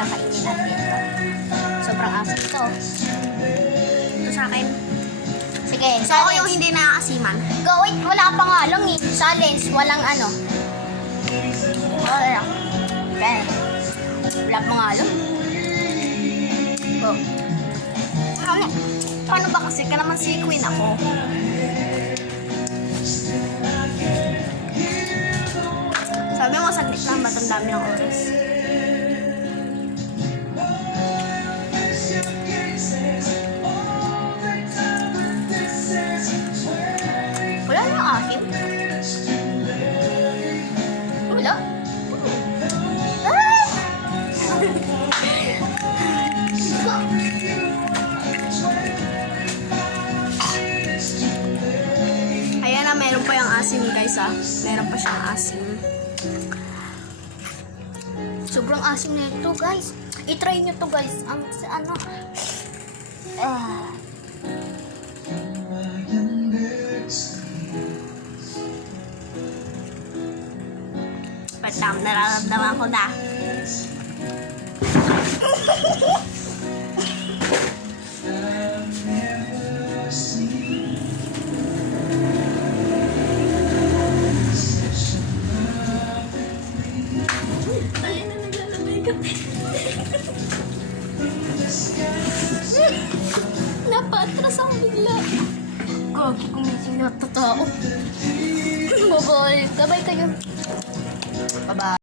kakainin natin ito. Sobrang asim to. Ito sa akin. Sige, So, ako yung hindi nakakasiman. Go, wait, wala pa nga lang eh. Challenge, walang ano. Wala. Okay. Wala pa nga lang. Go. Ano? Paano ba kasi? Kalamansi queen ako. Sabi mo, saglit lang ba't ang dami ng oras? Wala na asim. Wala. Ayan na, meron pa yung asim guys ah. Meron pa siyang asim. Sobrang asim na ito, guys. I-try nyo to, guys. Ang ano. Wait lang, nararamdaman ko na. Napatras ako bigla. Gogi, kumising na ito tao. Babay. Sabay kayo. Bye-bye.